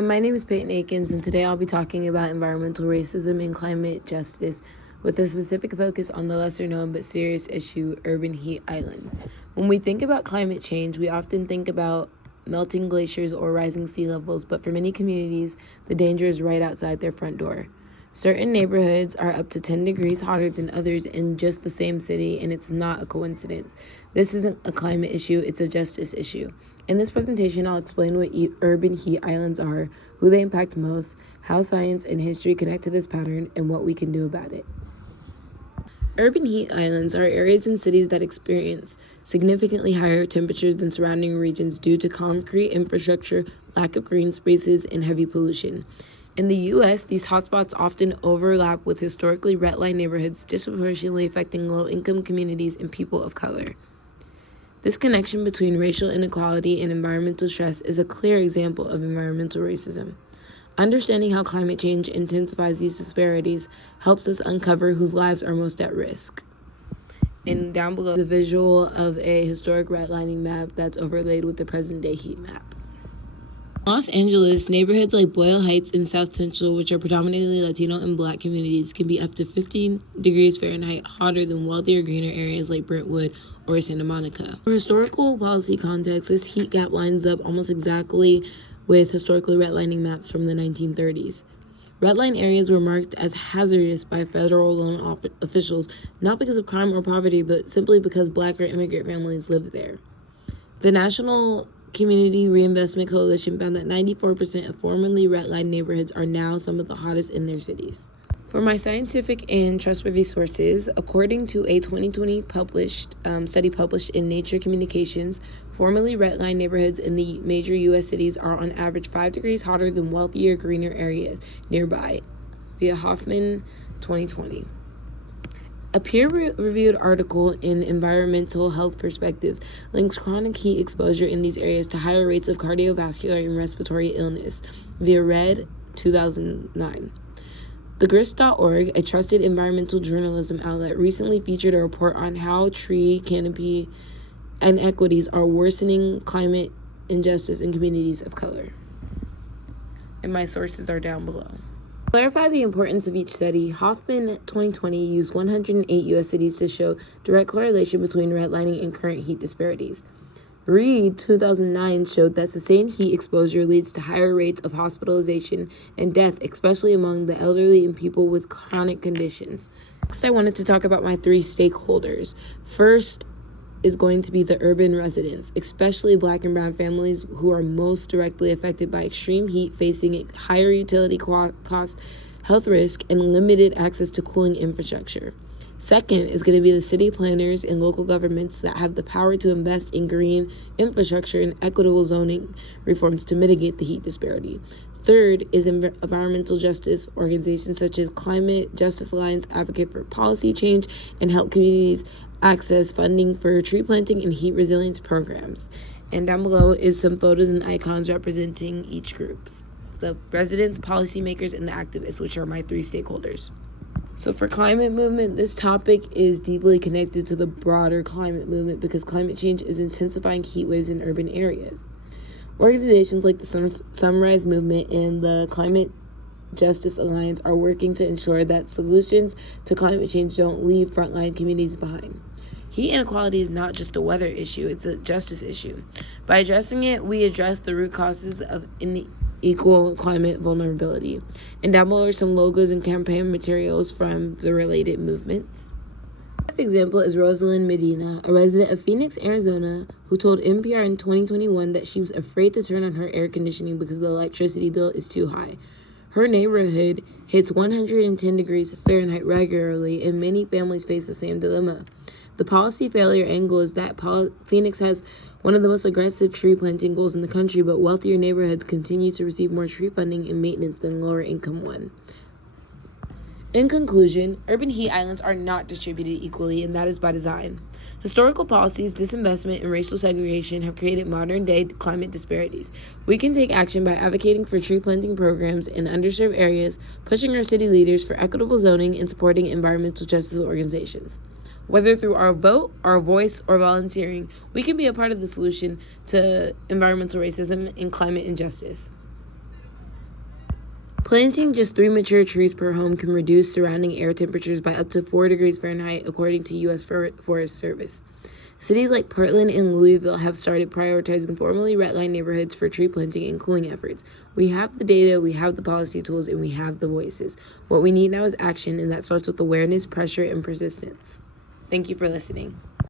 My name is Peyton Akins, and today I'll be talking about environmental racism and climate justice with a specific focus on the lesser known but serious issue, urban heat islands. When we think about climate change, we often think about melting glaciers or rising sea levels, but for many communities, the danger is right outside their front door. Certain neighborhoods are up to 10 degrees hotter than others in just the same city, and it's not a coincidence. This isn't a climate issue, it's a justice issue. In this presentation, I'll explain what urban heat islands are, who they impact most, how science and history connect to this pattern, and what we can do about it. Urban heat islands are areas in cities that experience significantly higher temperatures than surrounding regions due to concrete infrastructure, lack of green spaces, and heavy pollution. In the U.S., these hotspots often overlap with historically red-line neighborhoods, disproportionately affecting low-income communities and people of color. This connection between racial inequality and environmental stress is a clear example of environmental racism. Understanding how climate change intensifies these disparities helps us uncover whose lives are most at risk. And down below, the visual of a historic redlining map that's overlaid with the present-day heat map. In Los Angeles, neighborhoods like Boyle Heights and South Central, which are predominantly Latino and Black communities, can be up to 15 degrees Fahrenheit hotter than wealthier, greener areas like Brentwood or Santa Monica. For historical policy context, this heat gap lines up almost exactly with historically redlining maps from the 1930s. Redline areas were marked as hazardous by federal loan officials, not because of crime or poverty, but simply because Black or immigrant families lived there. The National Community Reinvestment Coalition found that 94% of formerly redlined neighborhoods are now some of the hottest in their cities. For my scientific and trustworthy sources, according to a 2020 study published in Nature Communications, formerly redlined neighborhoods in the major U.S. cities are on average 5 degrees hotter than wealthier, greener areas nearby, via Hoffman 2020. A peer-reviewed article in Environmental Health Perspectives links chronic heat exposure in these areas to higher rates of cardiovascular and respiratory illness, via Red 2009. TheGrist.org, a trusted environmental journalism outlet, recently featured a report on how tree canopy inequities are worsening climate injustice in communities of color. And my sources are down below. To clarify the importance of each study, Hoffman 2020 used 108 U.S. cities to show direct correlation between redlining and current heat disparities. Reed 2009 showed that sustained heat exposure leads to higher rates of hospitalization and death, especially among the elderly and people with chronic conditions. Next, I wanted to talk about my 3 stakeholders. First is going to be the urban residents, especially Black and brown families who are most directly affected by extreme heat, facing higher utility costs, health risk, and limited access to cooling infrastructure. Second is going to be the city planners and local governments that have the power to invest in green infrastructure and equitable zoning reforms to mitigate the heat disparity. Third is environmental justice organizations such as Climate Justice Alliance advocate for policy change and help communities access funding for tree planting and heat resilience programs. And down below is some photos and icons representing each groups: the residents, policymakers, and the activists, which are my 3 stakeholders. So for climate movement, this topic is deeply connected to the broader climate movement because climate change is intensifying heat waves in urban areas. Organizations like the Sunrise Movement and the Climate Justice Alliance are working to ensure that solutions to climate change don't leave frontline communities behind. Heat inequality is not just a weather issue, it's a justice issue. By addressing it, we address the root causes of unequal climate vulnerability. And down below are some logos and campaign materials from the related movements. An example is Rosalind Medina, a resident of Phoenix, Arizona, who told NPR in 2021 that she was afraid to turn on her air conditioning because the electricity bill is too high. Her neighborhood hits 110 degrees Fahrenheit regularly, and many families face the same dilemma. The policy failure angle is that Phoenix has one of the most aggressive tree planting goals in the country, but wealthier neighborhoods continue to receive more tree funding and maintenance than lower income ones. In conclusion, urban heat islands are not distributed equally, and that is by design. Historical policies, disinvestment, and racial segregation have created modern-day climate disparities. We can take action by advocating for tree planting programs in underserved areas, pushing our city leaders for equitable zoning, and supporting environmental justice organizations. Whether through our vote, our voice, or volunteering, we can be a part of the solution to environmental racism and climate injustice. Planting just 3 mature trees per home can reduce surrounding air temperatures by up to 4 degrees Fahrenheit, according to U.S. Forest Service. Cities like Portland and Louisville have started prioritizing formerly redlined neighborhoods for tree planting and cooling efforts. We have the data, we have the policy tools, and we have the voices. What we need now is action, and that starts with awareness, pressure, and persistence. Thank you for listening.